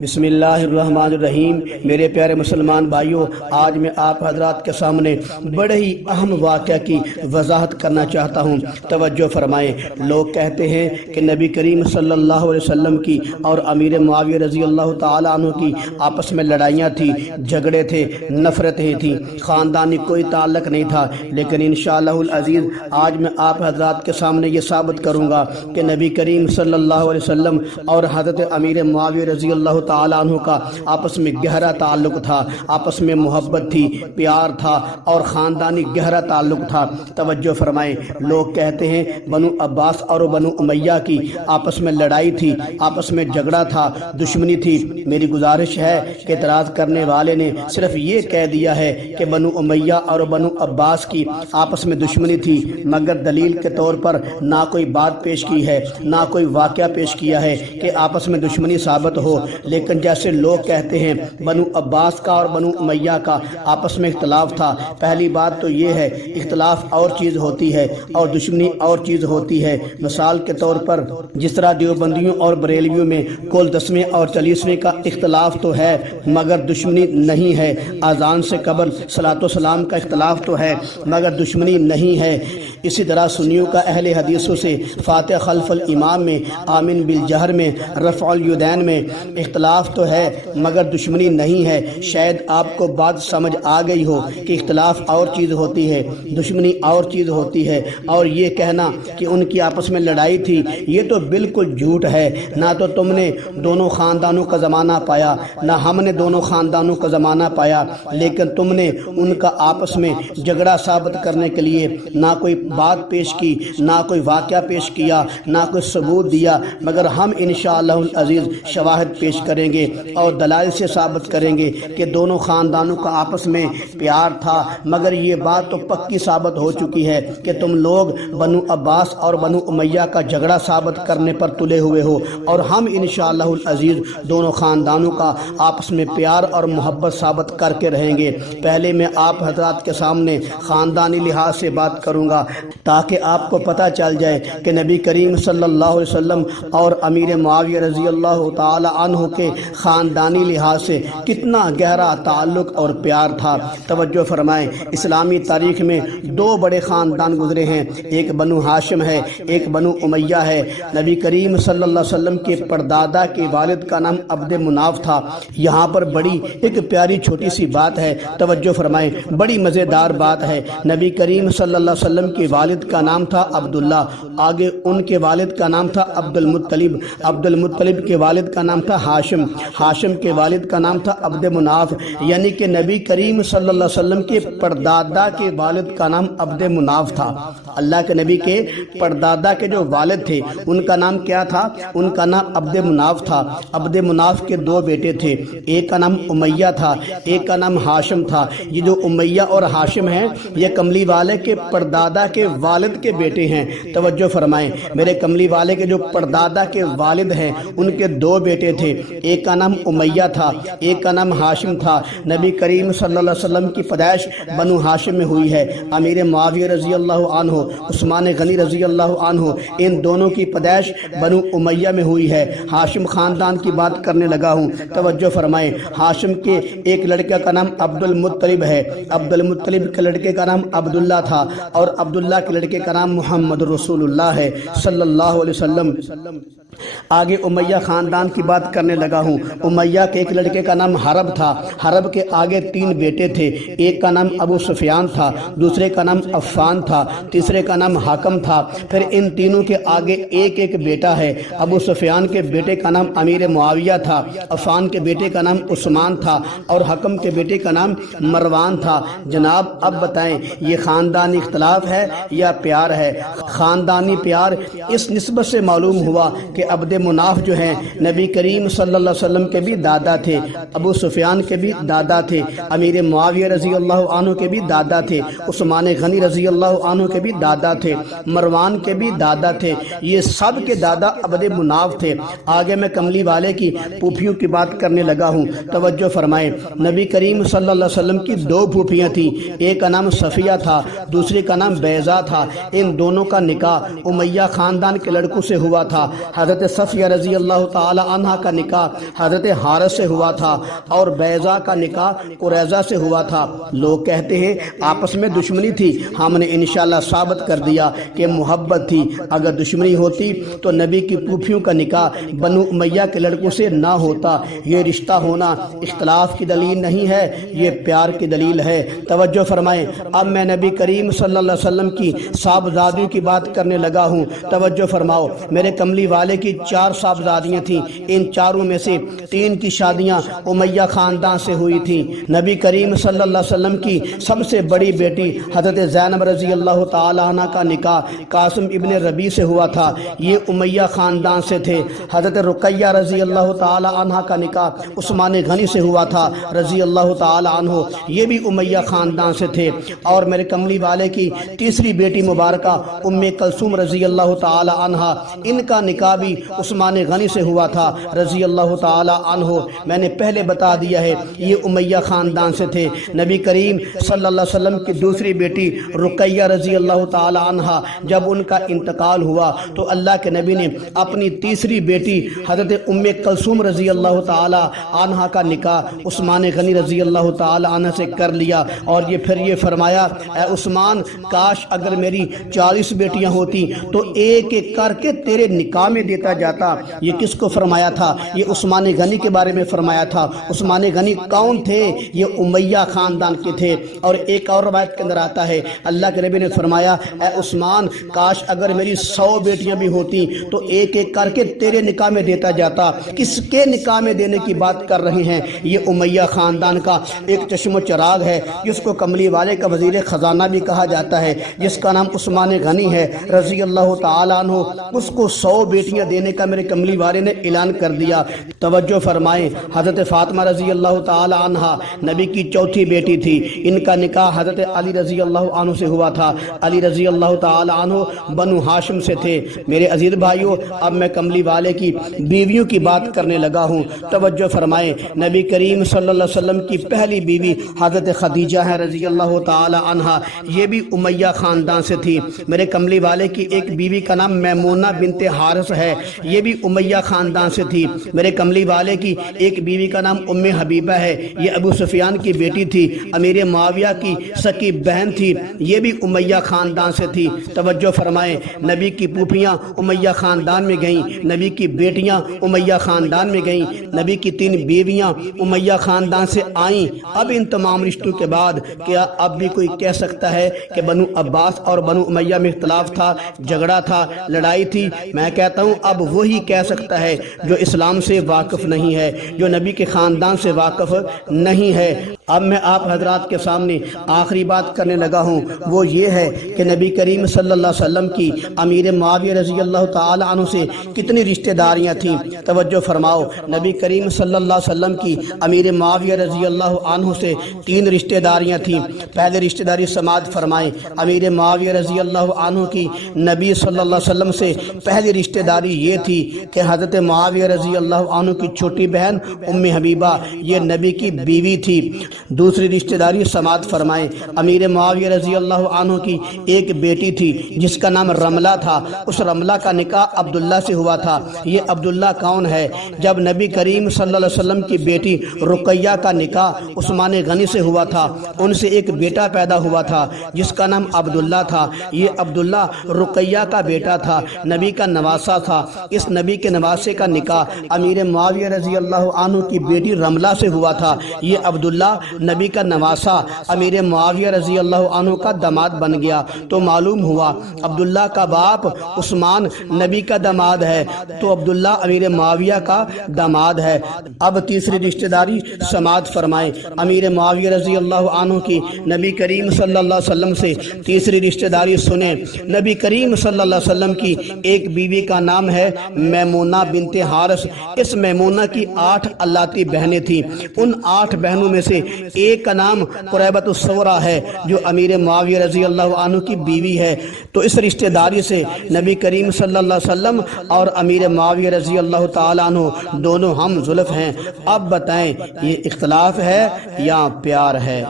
بسم اللہ الرحمن الرحیم۔ میرے پیارے مسلمان بھائیوں، آج میں آپ حضرات کے سامنے بڑے ہی اہم واقعہ کی وضاحت کرنا چاہتا ہوں۔ توجہ فرمائیں۔ لوگ کہتے ہیں کہ نبی کریم صلی اللہ علیہ وسلم کی اور امیر معاویہ رضی اللہ تعالیٰ عنہ کی آپس میں لڑائیاں تھیں، جھگڑے تھے، نفرتیں تھیں، خاندانی کوئی تعلق نہیں تھا، لیکن انشاءاللہ العزیز آج میں آپ حضرات کے سامنے یہ ثابت کروں گا کہ نبی کریم صلی اللہ علیہ وسلم اور حضرت امیر معاویہ رضی اللہ تعالیٰ عنہ کا آپس میں گہرا تعلق تھا، آپس میں محبت تھی، پیار تھا اور خاندانی گہرا تعلق تھا۔ توجہ فرمائیں۔ لوگ کہتے ہیں بنو عباس اور بنو امیہ کی آپس میں لڑائی تھی، آپس میں جھگڑا تھا، دشمنی تھی۔ میری گزارش ہے کہ اعتراض کرنے والے نے صرف یہ کہہ دیا ہے کہ بنو امیہ اور بنو عباس کی آپس میں دشمنی تھی، مگر دلیل کے طور پر نہ کوئی بات پیش کی ہے، نہ کوئی واقعہ پیش کیا ہے کہ آپس میں دشمنی ثابت ہو۔ لیکن جیسے لوگ کہتے ہیں بنو عباس کا اور بنو امیہ کا آپس میں اختلاف تھا، پہلی بات تو یہ ہے اختلاف اور چیز ہوتی ہے اور دشمنی اور چیز ہوتی ہے۔ مثال کے طور پر جس طرح دیوبندیوں اور بریلویوں میں کل 10ویں اور 40ویں کا اختلاف تو ہے مگر دشمنی نہیں ہے، اذان سے قبل صلاۃ و سلام کا اختلاف تو ہے مگر دشمنی نہیں ہے۔ اسی طرح سنیوں کا اہل حدیثوں سے فاتح خلف الامام میں، آمین بالجہر میں، رفع الیدین میں اختلاف تو ہے مگر دشمنی نہیں ہے۔ شاید آپ کو بات سمجھ آ گئی ہو کہ اختلاف اور چیز ہوتی ہے، دشمنی اور چیز ہوتی ہے، اور یہ کہنا کہ ان کی آپس میں لڑائی تھی یہ تو بالکل جھوٹ ہے۔ نہ تو تم نے دونوں خاندانوں کا زمانہ پایا، نہ ہم نے دونوں خاندانوں کا زمانہ پایا، لیکن تم نے ان کا آپس میں جھگڑا ثابت کرنے کے لیے نہ کوئی بات پیش کی، نہ کوئی واقعہ پیش کیا، نہ کوئی ثبوت دیا، مگر ہم انشاءاللہ العزیز شواہد پیش کریں گے اور دلائل سے ثابت کریں گے کہ دونوں خاندانوں کا آپس میں پیار تھا، مگر یہ بات تو پکی ثابت ہو چکی ہے کہ تم لوگ بنو عباس اور بنو امیہ کا جھگڑا ثابت کرنے پر تلے ہوئے ہو، اور ہم انشاءاللہ العزیز دونوں خاندانوں کا آپس میں پیار اور محبت ثابت کر کے رہیں گے۔ پہلے میں آپ حضرات کے سامنے خاندانی لحاظ سے بات کروں گا تاکہ آپ کو پتہ چل جائے کہ نبی کریم صلی اللہ علیہ وسلم اور امیر معاویہ رضی اللہ تعالی عنہ کے خاندانی لحاظ سے کتنا گہرا تعلق اور پیار تھا۔ توجہ فرمائیں۔ اسلامی تاریخ میں دو بڑے خاندان گزرے ہیں، ایک بنو ہاشم ہے، ایک بنو امیہ ہے۔ نبی کریم صلی اللہ علیہ وسلم کے پردادا کے والد کا نام عبد مناف تھا۔ یہاں پر بڑی ایک پیاری چھوٹی سی بات ہے، توجہ فرمائیں، بڑی مزیدار بات ہے۔ نبی کریم صلی اللہ علیہ وسلم کے والد کا نام تھا عبداللہ، آگے ان کے والد کا نام تھا عبد المطلب، عبد المطلب کے والد کا نام تھا ہاشم، ہاشم کے والد کا نام تھا عبد مناف، یعنی کہ نبی کریم صلی اللہ علیہ وسلم کے پردادا کے والد کا نام عبد مناف تھا۔ اللہ کے نبی کے پردادا کے جو والد تھے ان کا نام کیا تھا؟ ان کا نام عبد مناف تھا۔ عبد مناف کے دو بیٹے تھے، ایک کا نام امیہ تھا، ایک کا نام ہاشم تھا۔ یہ جو امیہ اور ہاشم ہیں یہ کملی والے کے پردادا کے والد کے بیٹے ہیں۔ توجہ فرمائیں، میرے کملی والے کے جو پردادا کے والد ہیں ان کے دو بیٹے تھے، ایک کا نام امیہ تھا، ایک کا نام ہاشم تھا۔ نبی کریم صلی اللہ علیہ وسلم کی پیدائش بنو ہاشم میں ہوئی ہے۔ امیر معاویہ رضی اللہ عنہ، عثمان غنی رضی اللہ عنہ، ان دونوں کی پیدائش بنو امیہ میں ہوئی ہے۔ ہاشم خاندان کی بات کرنے لگا ہوں، توجہ فرمائیں۔ ہاشم کے ایک لڑکے کا نام عبد المطلب ہے، عبد المطلب کے لڑکے کا نام عبداللہ تھا، اور عبداللہ کے لڑکے کا نام محمد رسول اللہ ہے صلی اللہ علیہ وسلم۔ آگے امیہ خاندان کی بات کرنے لگا ہوں۔ امیہ کے ایک لڑکے کا نام حرب تھا، حرب کے آگے تین بیٹے تھے، ایک کا نام ابو سفیان تھا، دوسرے کا نام عفان تھا، تیسرے کا نام حکم تھا۔ پھر ان تینوں کے آگے ایک ایک بیٹا ہے۔ ابو سفیان کے بیٹے کا نام امیر معاویہ تھا، عفان کے بیٹے کا نام عثمان تھا، اور حکم کے بیٹے کا نام مروان تھا۔ جناب اب بتائیں یہ خاندانی اختلاف ہے یا پیار ہے؟ خاندانی پیار اس نسبت سے معلوم ہوا کہ عبد مناف جو ہیں نبی کریم صلی اللہ علیہ وسلم کے بھی دادا تھے، ابو سفیان کے بھی دادا تھے، امیر معاویہ رضی اللہ عنہ کے بھی دادا تھے، عثمان غنی رضی اللہ عنہ کے بھی دادا تھے، مروان کے بھی دادا تھے، یہ سب کے دادا عبد مناف تھے۔ آگے میں کملی والے کی پھوپھیوں کی بات کرنے لگا ہوں، توجہ فرمائیں۔ نبی کریم صلی اللہ علیہ وسلم کی دو پھوپھیاں تھیں، ایک کا نام صفیہ تھا، دوسری کا نام بیضا تھا۔ ان دونوں کا نکاح امیہ خاندان کے لڑکوں سے ہوا تھا۔ حضرت حضرت صفیہ رضی اللہ تعالی عنہ کا نکاح حضرت حارث سے ہوا تھا اور بیضا کا نکاح قریظہ سے ہوا تھا۔ لوگ کہتے ہیں آپس میں دشمنی تھی، ہم نے انشاءاللہ ثابت کر دیا کہ محبت تھی۔ اگر دشمنی ہوتی تو نبی کی پھوپھیوں کا نکاح بنو امیہ کے لڑکوں سے نہ ہوتا۔ یہ رشتہ ہونا اختلاف کی دلیل نہیں ہے، یہ پیار کی دلیل ہے۔ توجہ فرمائیں، اب میں نبی کریم صلی اللہ علیہ وسلم کی صاحبزادیوں کی بات کرنے لگا ہوں۔ توجہ فرماؤ، میرے کملی والے کی 4 صاحبزادیاں تھیں، ان چاروں میں سے 3 کی شادیاں امیہ خاندان سے ہوئی تھیں۔ نبی کریم صلی اللہ علیہ وسلم کی سب سے بڑی بیٹی حضرت زینب رضی اللہ تعالی عنہ کا نکاح قاسم ابن ربیع سے ہوا تھا، یہ امیہ خاندان سے تھے۔ حضرت رقیہ رضی اللہ تعالی عنہ کا نکاح عثمان غنی سے ہوا تھا رضی اللہ تعالی عنہ، یہ بھی امیہ خاندان سے تھے۔ اور میرے کملی والے کی تیسری بیٹی مبارکہ ام کلثوم رضی اللہ تعالی عنہ، ان کا نکاح بھی عثمان غنی سے ہوا تھا رضی اللہ تعالی عنہ۔ میں نے پہلے بتا دیا ہے یہ امیہ خاندان سے تھے۔ نبی کریم صلی اللہ علیہ وسلم کی دوسری بیٹی رقیہ رضی اللہ تعالی عنہ، جب ان کا انتقال ہوا تو اللہ کے نبی نے اپنی تیسری بیٹی حضرت ام کلثوم رضی اللہ تعالی عنہ کا نکاح عثمان غنی رضی اللہ تعالی عنہ سے کر لیا، اور پھر یہ فرمایا اے عثمان، کاش اگر میری 40 بیٹیاں ہوتی تو ایک ایک کر کے تیرے نکاح میں دیتا جاتا۔ یہ کس کو فرمایا تھا؟ یہ عثمان غنی کے بارے میں فرمایا تھا۔ عثمان غنی کون تھے؟ یہ امیہ خاندان کے تھے۔ اور ایک اور روایت کے اندر آتا ہے اللہ کے نبی نے فرمایا اے عثمان، کاش اگر میری 100 بیٹیاں بھی ہوتی تو ایک ایک کر کے تیرے نکاح میں دیتا جاتا۔ کس کے نکاح میں دینے کی بات کر رہے ہیں؟ یہ امیہ خاندان کا ایک چشم و چراغ ہے جس کو کملی والے کا وزیر خزانہ بھی کہا جاتا ہے، جس کا نام عثمان غنی ہے رضی اللہ تعالیٰ عنہ۔ اس کو 100 بیٹیاں دینے کا میرے کملی والے نے اعلان کر دیا۔ توجہ فرمائیں، حضرت فاطمہ رضی اللہ تعالیٰ عنہ نبی کی چوتھی بیٹی تھی، ان کا نکاح حضرت علی رضی اللہ عنہ سے ہوا تھا۔ علی رضی اللہ تعالیٰ عنہ بنو ہاشم سے تھے۔ میرے عزیز بھائیوں، اب میں کملی والے کی بیویوں کی بات کرنے لگا ہوں۔ توجہ فرمائیں، نبی کریم صلی اللہ علیہ وسلم کی پہلی بیوی حضرت خدیجہ ہے رضی اللہ تعالی عنہا، یہ بھی امیہ خاندان سے تھی۔ میرے کملی والے کی ایک بیوی کا نام میمونہ بنت حارث ہے، یہ بھی امیہ خاندان سے تھی۔ میرے کملی والے کی ایک بیوی کا نام ام حبیبہ ہے، یہ ابو سفیان کی بیٹی تھی، امیر معاویہ کی سکی بہن تھی، یہ بھی امیہ خاندان سے تھی۔ توجہ فرمائیں، نبی کی پھوپھیاں امیہ خاندان میں گئیں، نبی کی بیٹیاں امیہ خاندان میں گئیں، نبی کی 3 بیویاں امیہ خاندان سے آئیں۔ اب ان تمام رشتوں کے بعد کیا اب بھی کوئی کہہ سکتا ہے کہ بنو عباس اور بنو امیہ میں اختلاف تھا، جھگڑا تھا، لڑائی تھی؟ میں کہتا ہوں اب وہی کہہ سکتا ہے جو اسلام سے واقف نہیں ہے، جو نبی کے خاندان سے واقف نہیں ہے۔ اب میں آپ حضرات کے سامنے آخری بات کرنے لگا ہوں، وہ یہ ہے کہ نبی کریم صلی اللہ علیہ وسلم کی امیر معاویہ رضی اللہ تعالی عنہ سے کتنی رشتہ داریاں تھیں۔ توجہ فرماؤ، نبی کریم صلی اللہ علیہ وسلم کی امیر معاویہ رضی اللہ عنہ سے 3 رشتہ داریاں تھیں۔ پہلے رشتہ داری سماعت فرمائیں، امیر معاویہ رضی اللہ عنہ کی نبی صلی اللہ علیہ وسلم سے پہلی رشتہ داری یہ تھی کہ حضرت معاویہ رضی اللہ عنہ کی چھوٹی بہن ام حبیبہ یہ نبی کی بیوی تھی۔ دوسری رشتہ داری سماعت فرمائیں، امیر معاویہ رضی اللہ عنہ کی ایک بیٹی تھی جس کا نام رملہ تھا، اس رملہ کا نکاح عبداللہ سے ہوا تھا۔ یہ عبداللہ کون ہے؟ جب نبی کریم صلی اللہ علیہ وسلم کی بیٹی رقیہ کا نکاح عثمان غنی سے ہوا تھا، ان سے ایک بیٹا پیدا ہوا تھا جس کا نام عبداللہ تھا۔ یہ عبداللہ رقیہ کا بیٹا تھا، نبی کا نواسہ تھا۔ اس نبی کے نواسے کا نکاح امیر معاویہ رضی اللہ عنہ کی بیٹی رملہ سے ہوا تھا۔ یہ عبداللہ نبی کا نواسہ امیر معاویہ رضی اللہ عنہ کا داماد بن گیا۔ تو معلوم ہوا عبداللہ کا باپ عثمان نبی کا داماد ہے، تو عبداللہ امیر معاویہ کا داماد ہے۔ اب تیسری رشتہ داری سماعت فرمائیں، امیر معاویہ رضی اللہ عنہ کی نبی کریم صلی اللہ علیہ وسلم سے تیسری رشتہ داری سنیں۔ نبی کریم صلی اللہ علیہ وسلم کی ایک بیوی کا نام ہے میمونہ بنت حارث۔ اس میمونہ کی 8 الاتی بہنیں تھیں، ان 8 بہنوں میں سے ایک کا نام قریبۃ الصغریٰ ہے جو امیر معاویہ رضی اللہ عنہ کی بیوی ہے۔ تو اس رشتہ داری سے نبی کریم صلی اللہ علیہ وسلم اور امیر معاویہ رضی اللہ تعالیٰ عنہ دونوں ہم زلف ہیں۔ اب بتائیں یہ اختلاف ہے یا پیار ہے؟